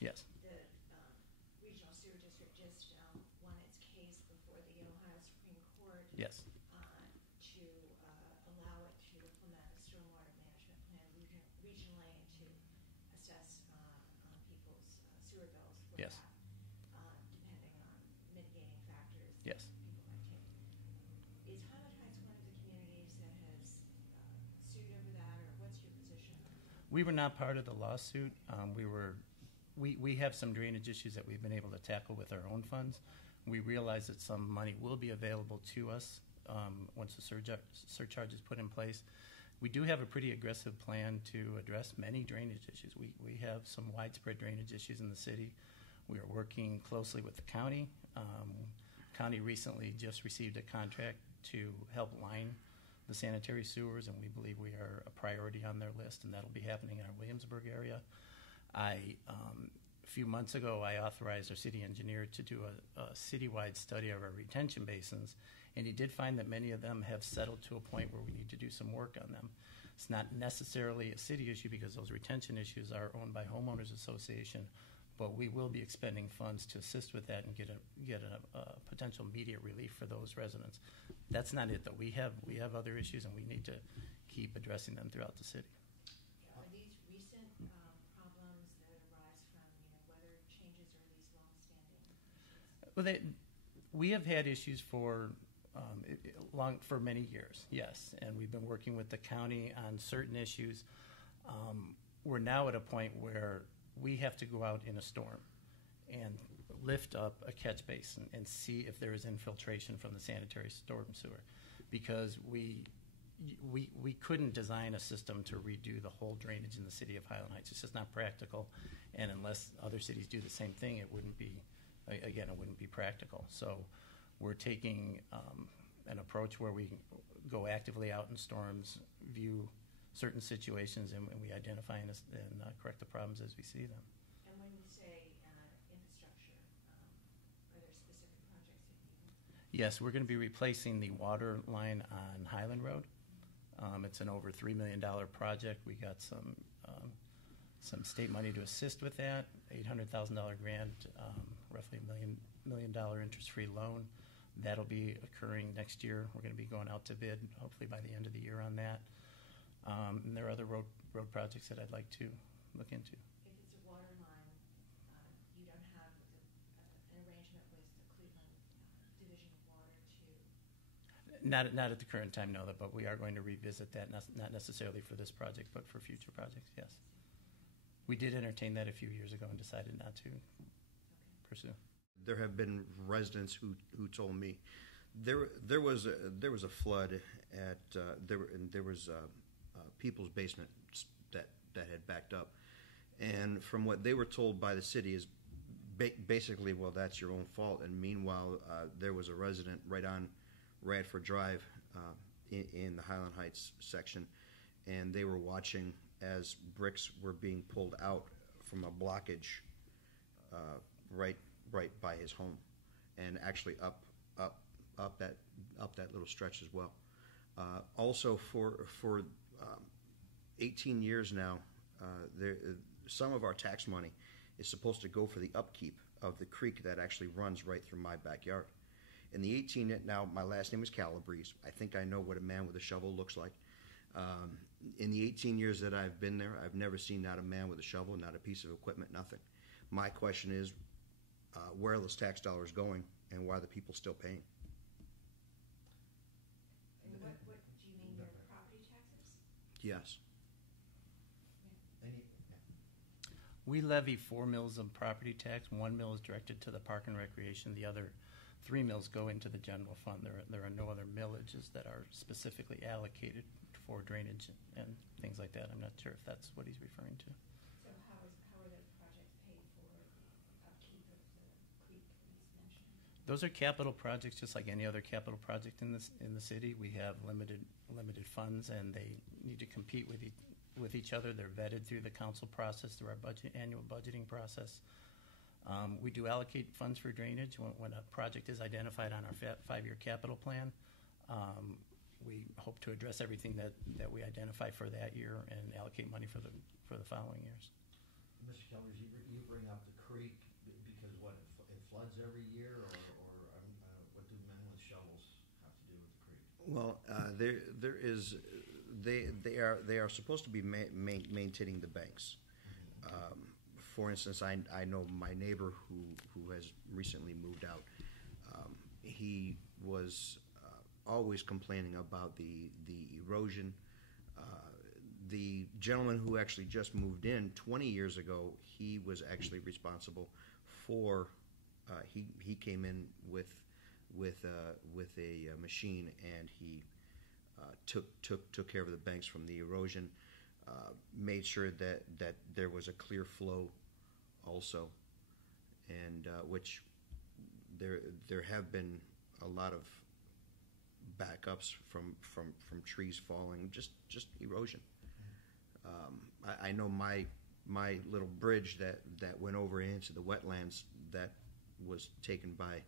Yes. The Regional Sewer District just won its case before the Ohio Supreme Court Yes. to allow it to implement a stormwater management plan regionally and to assess people's sewer bills for Yes. that, depending on mitigating factors Yes. that people might take. Is Highland Heights one of the communities that has sued over that, or what's your position? We were not part of the lawsuit. We have some drainage issues that we've been able to tackle with our own funds. We realize that some money will be available to us once the surcharge is put in place. We do have a pretty aggressive plan to address many drainage issues. We have some widespread drainage issues in the city. We are working closely with the county. County recently just received a contract to help line the sanitary sewers, and we believe we are a priority on their list, and that'll be happening in our Williamsburg area. A few months ago, I authorized our city engineer to do a citywide study of our retention basins, and he did find that many of them have settled to a point where we need to do some work on them. It's not necessarily a city issue because those retention issues are owned by homeowners association, but we will be expending funds to assist with that and get a potential immediate relief for those residents. That's not it, though. We have other issues, and we need to keep addressing them throughout the city. Are these recent problems that arise from weather changes, or are these long-standing issues? Well, we have had issues for many years, yes, and we've been working with the county on certain issues. We're now at a point where we have to go out in a storm and lift up a catch basin and see if there is infiltration from the sanitary storm sewer, because we couldn't design a system to redo the whole drainage in the city of Highland Heights. It's just not practical, and unless other cities do the same thing, it wouldn't be practical. So we're taking an approach where we go actively out in storms, view certain situations, and we identify and correct the problems as we see them. And when you say infrastructure, are there specific projects that you? Yes, we're going to be replacing the water line on Highland Road. It's an over $3 million project. We got some state money to assist with that, $800,000 grant, roughly $1 million interest-free loan. That'll be occurring next year. We're going to be going out to bid, hopefully by the end of the year on that. And there are other road projects that I'd like to look into. If it's a water line, you don't have an arrangement with the Cleveland Division of Water to? Not at the current time, no, but we are going to revisit that, not necessarily for this project, but for future projects, yes. We did entertain that a few years ago and decided not to pursue. There have been residents who told me there was a flood at there was people's basement that had backed up, and from what they were told by the city is basically, well, that's your own fault. And meanwhile, there was a resident right on Radford Drive in the Highland Heights section, and they were watching as bricks were being pulled out from a blockage right by his home, and actually up that little stretch as well. Also, for 18 years now, some of our tax money is supposed to go for the upkeep of the creek that actually runs right through my backyard. In the 18, now my last name is Calabrese. I think I know what a man with a shovel looks like. In the 18 years that I've been there, I've never seen not a man with a shovel, not a piece of equipment, nothing. My question is, where are those tax dollars going, and why are the people still paying? And what do you mean, your property taxes? Yes. We levy 4 mills of property tax. 1 mill is directed to the park and recreation. The other 3 mills go into the general fund. There are no other millages that are specifically allocated for drainage and things like that. I'm not sure if that's what he's referring to. So how are those projects paid for, the upkeep of the creek he's mentioned? Those are capital projects, just like any other capital project in the city. We have limited funds, and they need to compete with each other. They're vetted through the council process, through our annual budgeting process. We do allocate funds for drainage when a project is identified on our 5-year capital plan. We hope to address everything that we identify for that year and allocate money for the following years. Mr. Calabrese, you bring up the creek because what, it floods every year, or what do men with shovels have to do with the creek? Well, there is they are supposed to be maintaining the banks. For instance, I know my neighbor who has recently moved out. He was always complaining about the erosion. The gentleman who actually just moved in 20 years ago, he was actually responsible for. He came in with a machine, and he took care of the banks from the erosion. Made sure that there was a clear flow, also, and which there have been a lot of backups from trees falling, just erosion. I know my little bridge that went over into the wetlands, that was taken by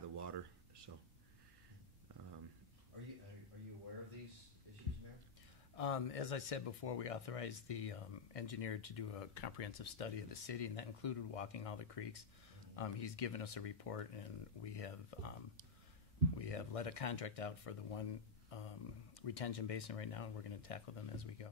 the water. So, Are you aware of these issues, Mayor? As I said before, we authorized the engineer to do a comprehensive study of the city, and that included walking all the creeks. He's given us a report, and we have let a contract out for the one retention basin right now, and we're going to tackle them as we go.